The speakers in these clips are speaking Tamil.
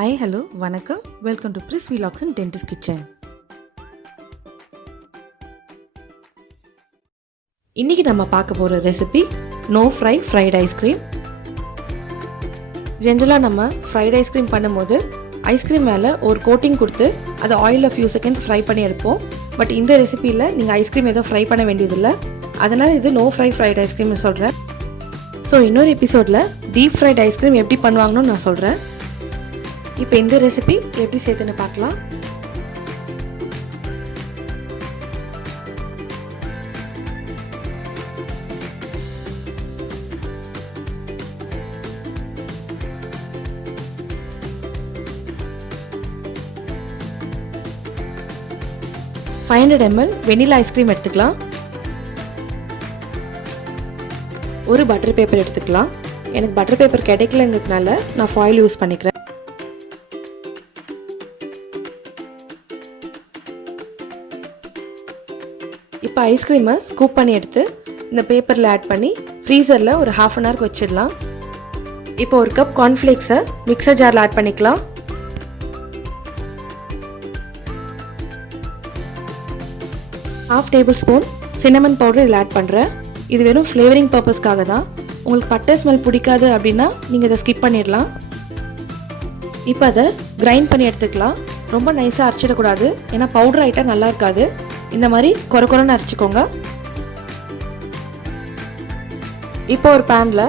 ஹாய் ஹலோ வணக்கம், வெல்கம் டு பிரிஸ் விலாக்ஸ் அண்ட் டென்டிஸ் கிச்சன். இன்றைக்கி நம்ம பார்க்க போகிற recipe no fry fried ice cream. ஜென்ரலாக நம்ம ஃப்ரைட் ஐஸ்கிரீம் பண்ணும்போது ஐஸ்கிரீம் மேலே ஒரு கோட்டிங் கொடுத்து அதை ஆயிலில் ஃபியூ செகண்ட்ஸ் ஃப்ரை பண்ணி எடுப்போம். பட் இந்த ரெசிபியில் நீங்கள் ஐஸ்கிரீம் எதுவும் ஃப்ரை பண்ண வேண்டியதில்லை, அதனால் இது நோ ஃப்ரை ஃப்ரைட் ஐஸ்கிரீம்னு சொல்கிறேன். ஸோ இன்னொரு எபிசோடில் டீப் ஃப்ரைட் ஐஸ்கிரீம் எப்படி பண்ணுவாங்கன்னு நான் சொல்கிறேன். இப்போ இந்த ரெசிபி எப்படி செய்யுதுன்னு பார்க்கலாம். $500 ml வெனிலா ஐஸ்கிரீம் எடுத்துக்கலாம். ஒரு பட்டர் பேப்பர் எடுத்துக்கலாம். எனக்கு பட்டர் பேப்பர் கிடைக்கலங்கிறதுனால நான் ஃபாயில் யூஸ் பண்ணிக்கிறேன். இப்போ ஐஸ்கிரீமை ஸ்கூப் பண்ணி எடுத்து இந்த பேப்பரில் ஆட் பண்ணி ஃப்ரீசரில் ஒரு ½ அன் ஹவருக்கு வச்சிடலாம். இப்போ ஒரு கப் கார்ன்ஃப்ளேக்ஸை மிக்சர் ஜாரில் ஆட் பண்ணிக்கலாம். ½ டேபிள் ஸ்பூன் சின்னமன் பவுடர் இதில் ஆட் பண்ணுறேன். இது வெறும் ஃப்ளேவரிங் பர்பஸ்க்காக தான். உங்களுக்கு பட்டை ஸ்மெல் பிடிக்காது அப்படின்னா நீங்கள் இதை ஸ்கிப் பண்ணிடலாம். இப்போ அதை கிரைண்ட் பண்ணி எடுத்துக்கலாம். ரொம்ப நைஸாக அரைச்சிடக்கூடாது, ஏன்னா பவுடர் ஐட்டம் நல்லா இருக்காது. இந்த மாதிரி கொரன்னு அரைச்சிக்கோங்க. இப்போ ஒரு பேனில்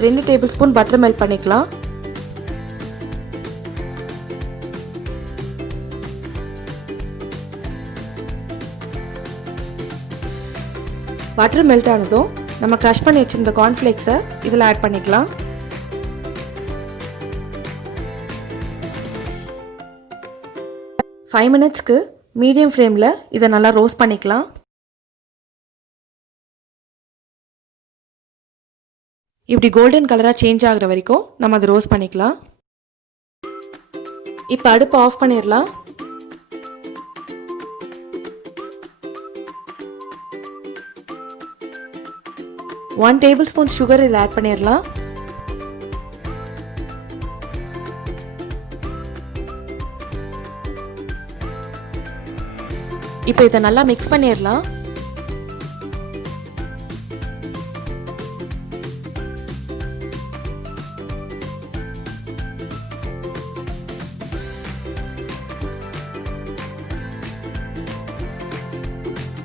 2 டேபிள் ஸ்பூன் பட்டர் மெல்ட் பண்ணிக்கலாம். பட்டர் மெல்ட் ஆனதும் நம்ம க்ரஷ் பண்ணி வச்சிருந்த கார்ன்ஃப்ளேக்ஸை இதில் ஆட் பண்ணிக்கலாம். ஃபைவ் மினிட்ஸ்க்கு மீடியம் ஃப்ளேமில் இதை நல்லா ரோஸ்ட் பண்ணிக்கலாம். இப்படி கோல்டன் கலராக சேஞ்ச் ஆகிற வரைக்கும் நம்ம அதை ரோஸ்ட் பண்ணிக்கலாம். இப்போ அடுப்பை ஆஃப் பண்ணிடலாம். ஒன் டேபிள் ஸ்பூன் சுகர் இதில் ஆட் பண்ணிடலாம். இப்போ இதை நல்லா மிக்ஸ் பண்ணிடலாம்.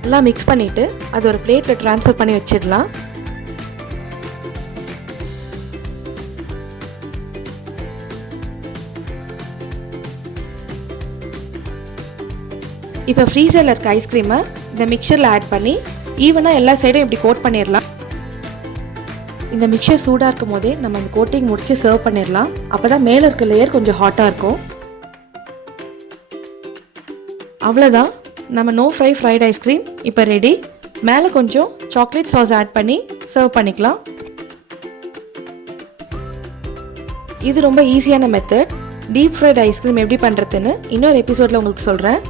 நல்லா மிக்ஸ் பண்ணிட்டு அது ஒரு பிளேட்ல ட்ரான்ஸ்ஃபர் பண்ணி வச்சிடலாம். இப்போ ஃப்ரீசரில் இருக்க ஐஸ்கிரீமை இந்த மிக்சரில் ஆட் பண்ணி ஈவனாக எல்லா சைடும் இப்படி கோட் பண்ணிடலாம். இந்த மிக்சர் சூடாக இருக்கும் போதே நம்ம அந்த கோட்டிங் முடித்து சர்வ் பண்ணிடலாம். அப்போ தான் மேலே இருக்க லேயர் கொஞ்சம் ஹாட்டாக இருக்கும். அவ்வளோதான், நம்ம நோ ஃப்ரை ஃப்ரைட் ஐஸ்கிரீம் இப்போ ரெடி. மேலே கொஞ்சம் சாக்லேட் சாஸ் ஆட் பண்ணி சர்வ் பண்ணிக்கலாம். இது ரொம்ப ஈஸியான மெத்தட். டீப் ஃப்ரைட் ஐஸ்கிரீம் எப்படி பண்ணுறதுன்னு இன்னொரு எபிசோடில் உங்களுக்கு சொல்கிறேன்.